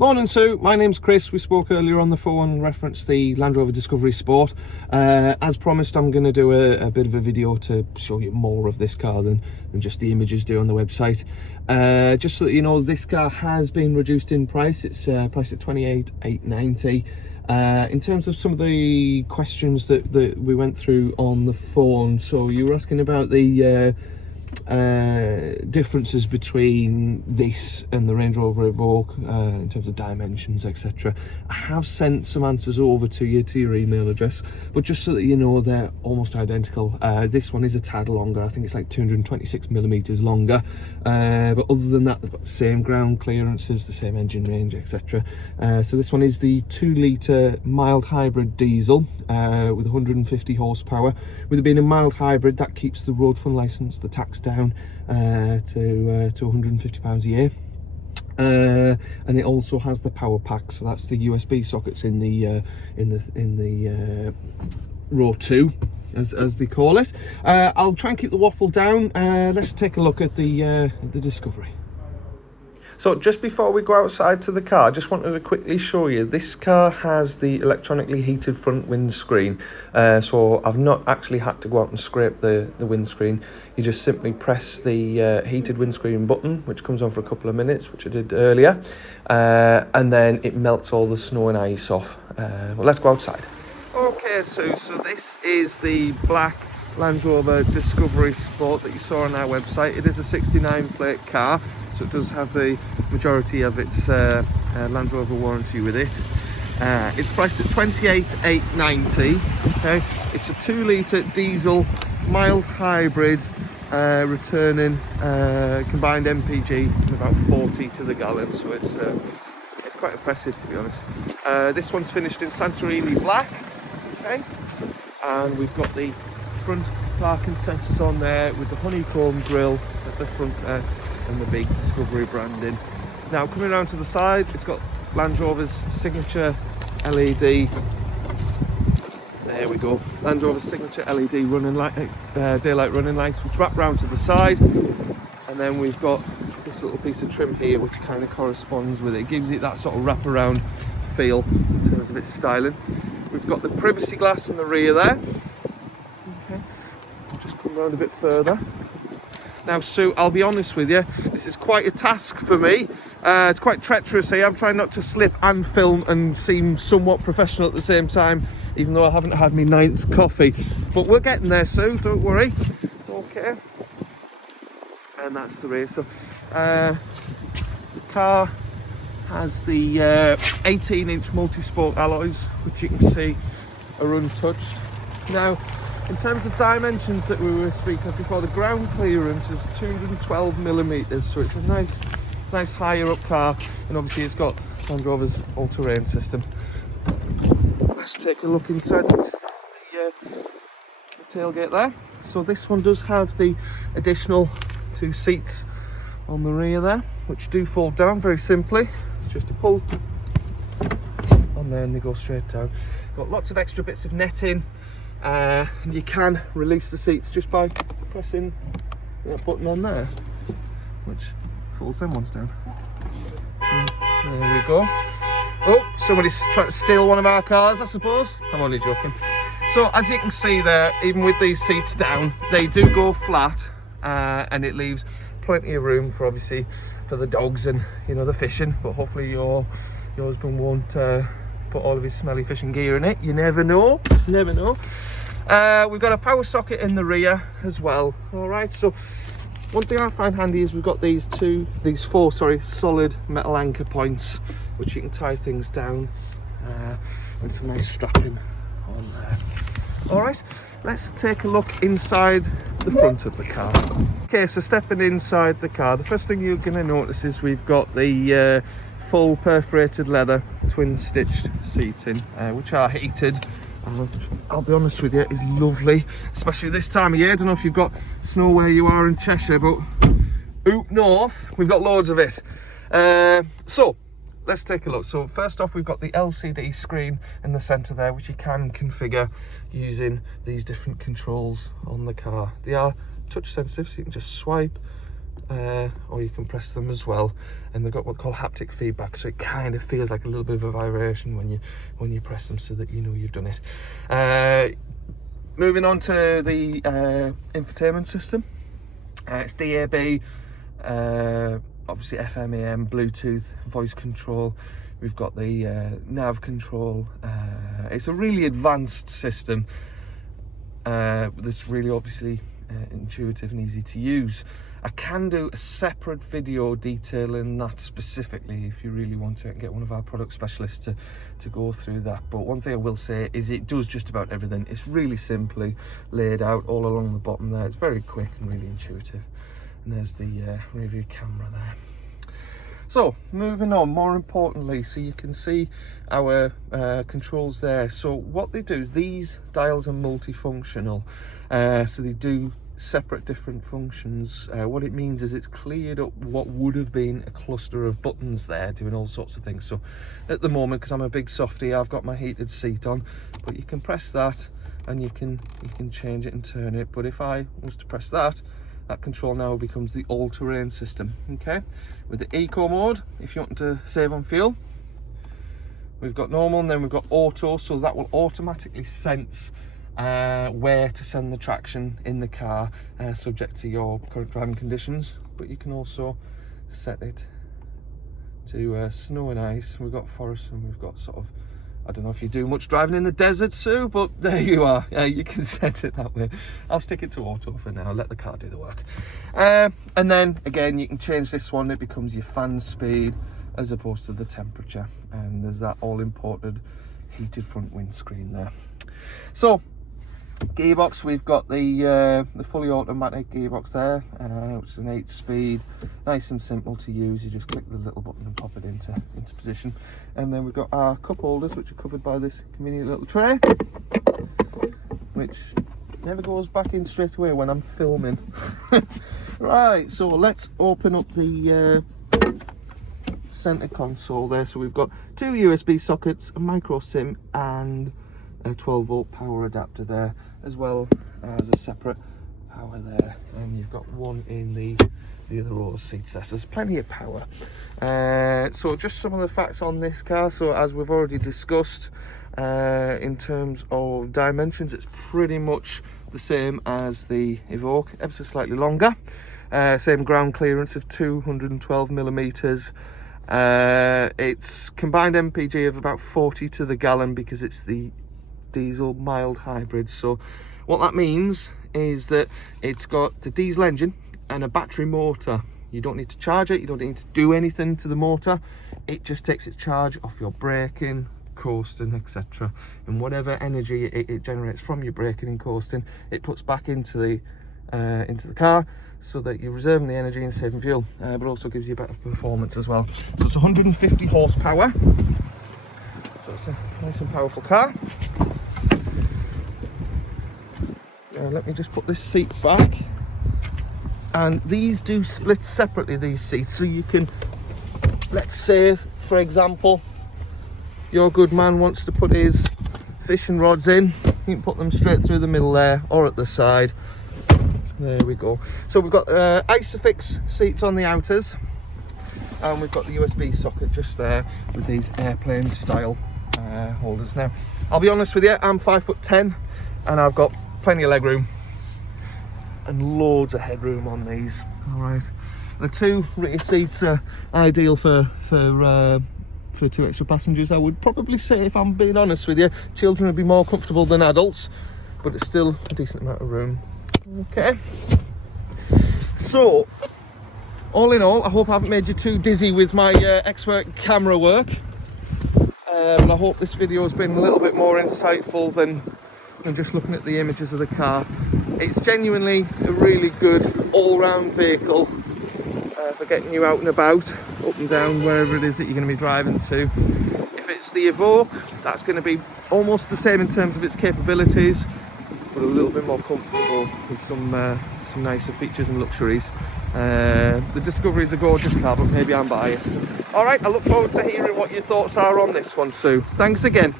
Morning Sue, my name's Chris. We spoke earlier on the phone and referenced the Land Rover Discovery Sport. As promised, I'm going to do a bit of a video to show you more of this car than just the images do on the website. Just so that you know, this car has been reduced in price. It's priced at $28,890. In terms of some of the questions that we went through on the phone, so you were asking about the differences between this and the Range Rover Evoque in terms of dimensions, etc. I have sent some answers over to you to your email address, but just so that you know, they're almost identical. This one is a tad longer. I think it's like 226 millimeters longer, but other than that, they've got the same ground clearances, the same engine range, etc. So this one is the 2-litre mild hybrid diesel with 150 horsepower. With it being a mild hybrid, that keeps the road fund licence, the tax down to £150 a year. And it also has the power pack, so that's the USB sockets in the row 2, as they call it. I'll try and keep the waffle down. Let's take a look at the Discovery. So just before we go outside to the car, I just wanted to quickly show you, this car has the electronically heated front windscreen. So I've not actually had to go out and scrape the windscreen. You just simply press the heated windscreen button, which comes on for a couple of minutes, which I did earlier. And then it melts all the snow and ice off. Well, let's go outside. Okay, so this is the black Land Rover Discovery Sport that you saw on our website. It is a 69 plate car. So it does have the majority of its Land Rover warranty with it. It's priced at $28,890. Okay, it's a 2-litre diesel mild hybrid, returning combined MPG and about 40 to the gallon. So it's quite impressive, to be honest. This one's finished in Santorini black. Okay, and we've got the front parking sensors on there with the honeycomb grille at the front there, and the big Discovery branding. Now coming around to the side, it's got Land Rover's signature LED. There we go. Land Rover's signature LED running light, daylight running lights, which wrap round to the side, and then we've got this little piece of trim here, which kind of corresponds with it. It gives it that sort of wraparound feel in terms of its styling. We've got the privacy glass in the rear there. Okay, I'll just come around a bit further. Now, Sue, I'll be honest with you, this is quite a task for me. It's quite treacherous here. I'm trying not to slip and film and seem somewhat professional at the same time, even though I haven't had my 9th coffee. But we're getting there, Sue, don't worry. Okay. And that's the rear. So, the car has the 18-inch multi-sport alloys, which you can see are untouched. Now, in terms of dimensions that we were speaking of before, the ground clearance is 212 millimeters, so it's a nice higher up car, and obviously it's got Land Rover's all-terrain system. Let's take a look inside the tailgate there. So this one does have the additional 2 seats on the rear there, which do fold down very simply. It's just a pull on there and they go straight down. Got lots of extra bits of netting. And you can release the seats just by pressing that button on there, which folds them ones down. And there we go. Oh, somebody's trying to steal one of our cars, I suppose. I'm only joking. So as you can see there, even with these seats down, they do go flat, and it leaves plenty of room for, obviously, for the dogs and, you know, the fishing. But hopefully your husband won't put all of his smelly fishing gear in it. You never know. You never know. We've got a power socket in the rear as well. All right. So one thing I find handy is we've got these four solid metal anchor points, which you can tie things down, and some nice strapping on there. All right. Let's take a look inside the front of the car. Okay. So stepping inside the car, the first thing you're going to notice is we've got the full perforated leather twin stitched seating, which are heated. I'll be honest with you, it's lovely, especially this time of year. I don't know if you've got snow where you are in Cheshire, but up north we've got loads of it. So let's take a look. So first off, we've got the LCD screen in the center there, which you can configure using these different controls on the car. They are touch sensitive, so you can just swipe or you can press them as well, and they've got what we call haptic feedback, so it kind of feels like a little bit of a vibration when you press them, so that you know you've done it. Moving on to the infotainment system. It's DAB, obviously FM, AM, Bluetooth, voice control. We've got the nav control. It's a really advanced system that's really obviously intuitive and easy to use. I can do a separate video detailing that specifically if you really want to, and get one of our product specialists to go through that. But one thing I will say is it does just about everything. It's really simply laid out all along the bottom there. It's very quick and really intuitive. And there's the rear view camera there. So moving on, more importantly, so you can see our controls there. So what they do is these dials are multifunctional, so they do separate different functions. What it means is it's cleared up what would have been a cluster of buttons there doing all sorts of things. So at the moment, because I'm a big softie, I've got my heated seat on, but you can press that and you can change it and turn it. But if I was to press that control now becomes the all-terrain system. Okay, with the eco mode, if you want to save on fuel, we've got normal, and then we've got auto, so that will automatically sense where to send the traction in the car, subject to your current driving conditions. But you can also set it to snow and ice. We've got forest, and we've got sort of, I don't know if you do much driving in the desert, Sue, but there you are. You can set it that way. I'll stick it to auto for now, let the car do the work. And then again, you can change this one. It becomes your fan speed as opposed to the temperature, and there's that all imported heated front windscreen there. So gearbox, we've got the fully automatic gearbox there, which is an 8-speed, nice and simple to use. You just click the little button and pop it into position. And then we've got our cup holders, which are covered by this convenient little tray, which never goes back in straight away when I'm filming. Right, so let's open up the center console there. So we've got 2 USB sockets, a micro SIM, and a 12-volt power adapter there, as well as a separate power there, and you've got one in the other row of seats there, so there's plenty of power. So just some of the facts on this car. So as we've already discussed, in terms of dimensions, it's pretty much the same as the Evoque, ever so slightly longer. Same ground clearance of 212 millimeters. It's combined MPG of about 40 to the gallon because it's the diesel mild hybrid. So what that means is that it's got the diesel engine and a battery motor. You don't need to charge it, you don't need to do anything to the motor. It just takes its charge off your braking, coasting, etc., and whatever energy it generates from your braking and coasting, it puts back into the car, so that you're reserving the energy and saving fuel, but also gives you better performance as well. So it's 150 horsepower, so it's a nice and powerful car. Let me just put this seat back, and these do split separately, these seats, so you can, let's say for example your good man wants to put his fishing rods in, you can put them straight through the middle there or at the side. There we go. So we've got Isofix seats on the outers, and we've got the USB socket just there with these airplane style holders. Now I'll be honest with you, I'm 5'10" and I've got plenty of leg room and loads of headroom on these. All right, the 2 rear seats are ideal for 2 extra passengers. I would probably say, if I'm being honest with you, children would be more comfortable than adults, but it's still a decent amount of room. Okay, so all in all, I hope I haven't made you too dizzy with my expert camera work, and I hope this video has been a little bit more insightful than just looking at the images of the car. It's genuinely a really good all-round vehicle for getting you out and about, up and down, wherever it is that you're going to be driving to. If it's the Evoque, that's going to be almost the same in terms of its capabilities, but a little bit more comfortable with some nicer features and luxuries. The Discovery is a gorgeous car, but maybe I'm biased. All right, I look forward to hearing what your thoughts are on this one, Sue. Thanks again.